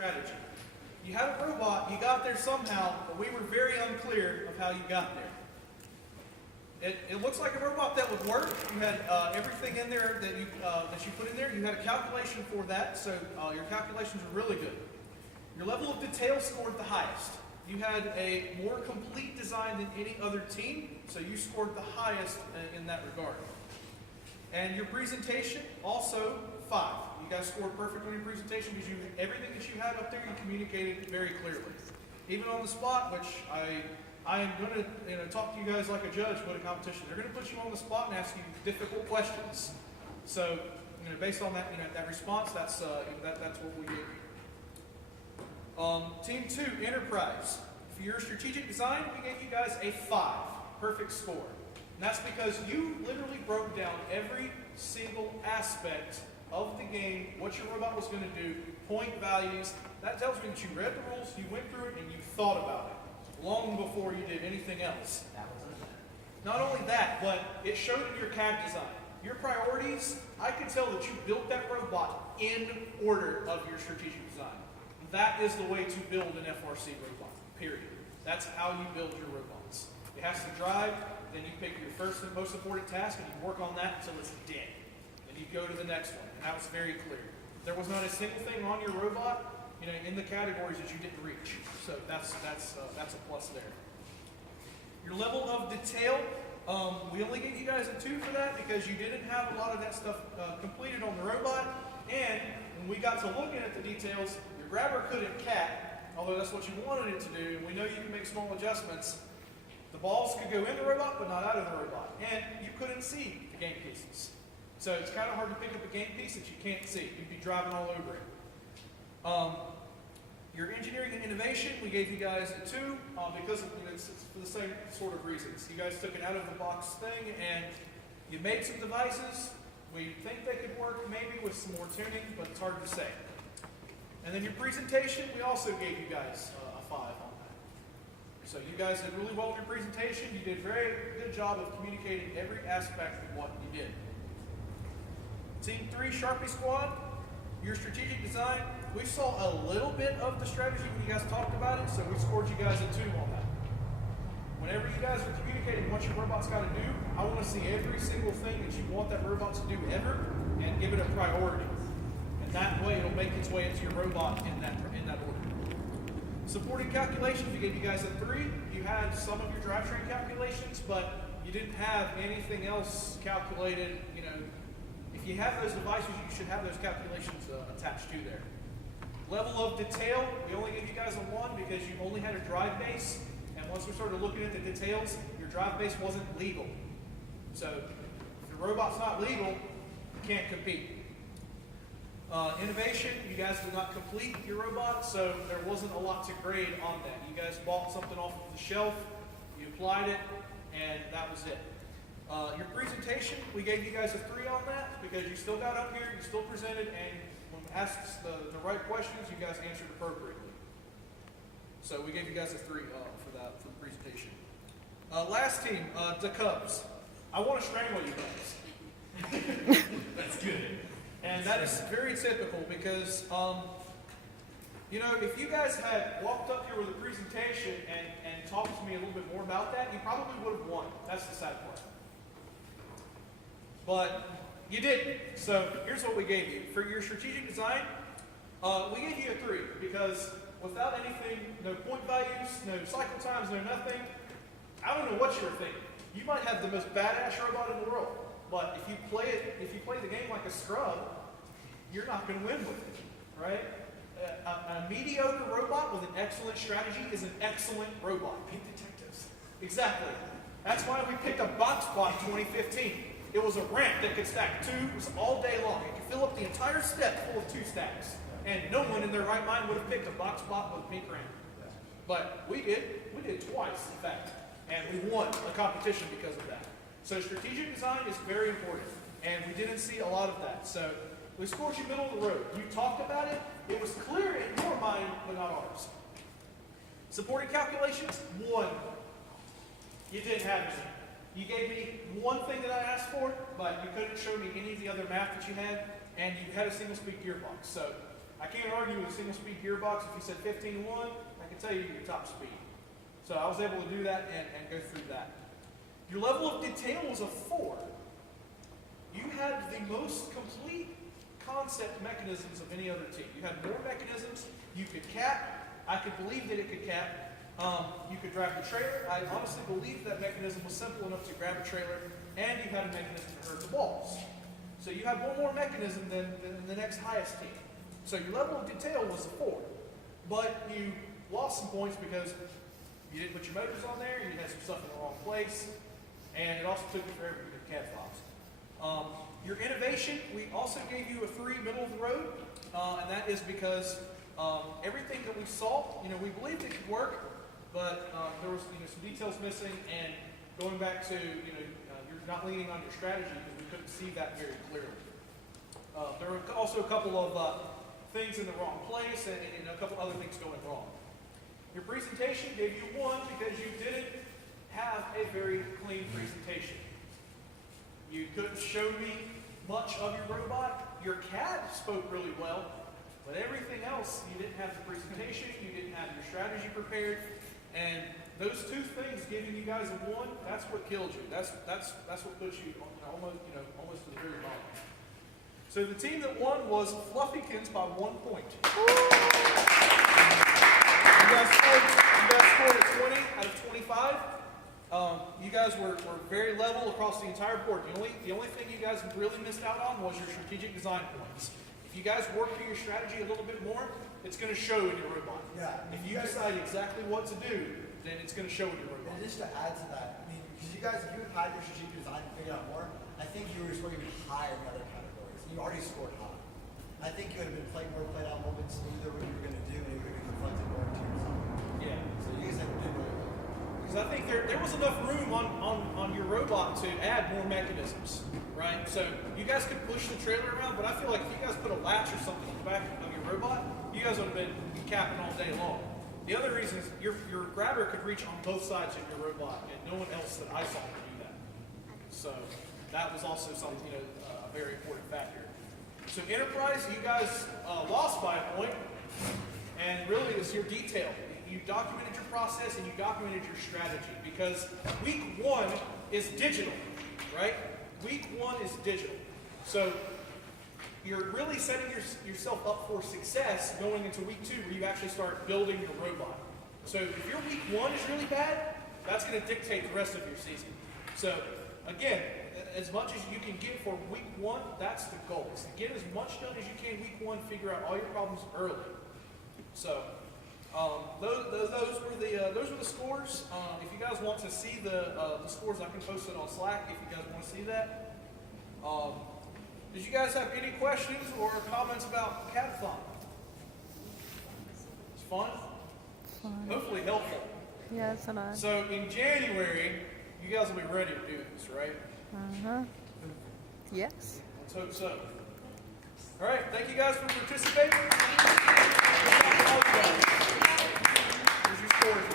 strategy. You had a robot, you got there somehow, but we were very unclear of how you got there. It looks like a robot that would work. You had everything in there that you put in there. You had a calculation for that, so your calculations were really good. Your level of detail scored the highest. You had a more complete design than any other team, so you scored the highest in that regard. And your presentation, also 5. You guys scored perfect on your presentation because everything that you had up there, you communicated very clearly. Even on the spot, which I am going to talk to you guys like a judge with a competition. They're going to put you on the spot and ask you difficult questions. So, based on that, that response, that's what we gave you. Team 2, Enterprise. For your strategic design, we gave you guys a 5, perfect score. And that's because you literally broke down every single aspect of the game, what your robot was going to do, point values. That tells me that you read the rules, you went through it, and you thought about it long before you did anything else. Not only that, but it showed in your CAD design. Your priorities, I could tell that you built that robot in order of your strategic design. That is the way to build an FRC robot, period. That's how you build your robots. It has to drive, then you pick your first and most important task, and you work on that until it's dead. Then you go to the next one, and that was very clear. There was not a single thing on your robot in the categories that you didn't reach. So that's a plus there. Your level of detail, we only gave you guys a 2 for that because you didn't have a lot of that stuff completed on the robot. And when we got to looking at the details, your grabber couldn't cat, although that's what you wanted it to do, and we know you can make small adjustments. The balls could go in the robot, but not out of the robot. And you couldn't see the game pieces. So it's kind of hard to pick up a game piece that you can't see. You'd be driving all over it. Your engineering and innovation, we gave you guys a 2 because it's for the same sort of reasons. You guys took an out-of-the-box thing and you made some devices. We think they could work maybe with some more tuning, but it's hard to say. And then your presentation, we also gave you guys a 5 on that. So you guys did really well in your presentation. You did a very good job of communicating every aspect of what you did. Team 3, Sharpie Squad, your strategic design, we saw a little bit of the strategy when you guys talked about it, so we scored you guys a 2 on that. Whenever you guys are communicating what your robot's got to do, I want to see every single thing that you want that robot to do ever and give it a priority. And that way it'll make its way into your robot in that order. Supporting calculations, we gave you guys a 3. You had some of your drivetrain calculations, but you didn't have anything else calculated. If you have those devices, you should have those calculations attached to there. Level of detail, we only gave you guys a 1 because you only had a drive base, and once we started looking at the details, your drive base wasn't legal. So if the robot's not legal, you can't compete. Innovation, you guys did not complete your robot, so there wasn't a lot to grade on that. You guys bought something off of the shelf, you applied it, and that was it. Your presentation, we gave you guys a 3 on that because you still got up here, you still presented, and when asked the right questions, you guys answered appropriately. So we gave you guys a 3 for the presentation. Last team, the Cubs. I want to strangle you guys. That's good. And that is very typical because, if you guys had walked up here with a presentation and talked to me a little bit more about that, you probably would have won. That's the sad part. But you didn't. So here's what we gave you. For your strategic design, we gave you a 3 because without anything, no point values, no cycle times, no nothing, I don't know what you were thinking. You might have the most badass robot in the world, but if you play the game like a scrub, you're not going to win with it, right? A mediocre robot with an excellent strategy is an excellent robot. Pick detectives. Exactly. That's why we picked a box plot in 2015. It was a ramp that could stack 2 all day long. It could fill up the entire step full of 2 stacks. And no one in their right mind would have picked a box plot with a pink ramp. But we did. We did twice, in fact. And we won a competition because of that. So strategic design is very important. And we didn't see a lot of that. So we scored you middle of the road. You talked about it. It was clear in your mind, but not ours. Supporting calculations, 1. You didn't have any. You gave me one thing that I asked for, but you couldn't show me any of the other math that you had, and you had a single-speed gearbox. So I can't argue with a single speed gearbox. If you said 15 to 1, I can tell you your top speed. So I was able to do that and go through that. Your level of detail was a 4. You had the most complete concept mechanisms of any other team. You had more mechanisms. You could cap. I could believe that it could cap. You could drive the trailer. I honestly believe that mechanism was simple enough to grab a trailer, and you had a mechanism to hurt the balls. So you had one more mechanism than the next highest team. So your level of detail was a 4. But you lost some points because you didn't put your motors on there, you had some stuff in the wrong place, and it also took you forever to get Cadathons. Your innovation, we also gave you a 3 middle of the road, and that is because everything that we saw, we believed it could work, but there was some details missing, and going back to you're not leaning on your strategy because we couldn't see that very clearly. There were also a couple of things in the wrong place and a couple other things going wrong. Your presentation gave you 1 because you didn't have a very clean presentation. You couldn't show me much of your robot. Your CAD spoke really well, but everything else, you didn't have the presentation, you didn't have your strategy prepared, and those 2 things giving you guys a 1, that's what killed you. That's what puts you almost to the very bottom. So the team that won was Fluffykins by 1 point. You guys scored a 20 out of 25. You guys were very level across the entire board. The only thing you guys really missed out on was your strategic design points. If you guys work through your strategy a little bit more, it's going to show in your robot. Yeah. If you decide exactly what to do, then it's going to show in your robot. And just to add to that, because you guys, if you had your strategic design and figured out more, I think you were scoring even higher in other categories. You already scored high. I think you would have been played out a little bit smoother what you were going to do, and you would have been reflected more into your design. Yeah. So you guys have did really well. Because I think there was enough room on your robot to add more mechanisms, right? So you guys could push the trailer around, but I feel like if you guys put a latch or something on the back of your robot, you guys would have been capping all day long. The other reason is your grabber could reach on both sides of your robot, and no one else that I saw could do that. So that was also something, a very important factor. So Enterprise, you guys lost by a point, and really it's your detail. You documented your process and you documented your strategy because week 1 is digital, right? Week 1 is digital. So you're really setting yourself up for success going into week 2 where you actually start building your robot. So if your week 1 is really bad, that's going to dictate the rest of your season. So again, as much as you can get for week 1, that's the goal. Is to get as much done as you can week 1, figure out all your problems early. So those were the scores. If you guys want to see the scores, I can post it on Slack if you guys want to see that. Did you guys have any questions or comments about Cadathon? It's fun? Hopefully helpful. Yeah, it's a lot. So in January, you guys will be ready to do this, right? Uh-huh. Yes. Let's hope so. All right, thank you guys for participating. Here's your scores.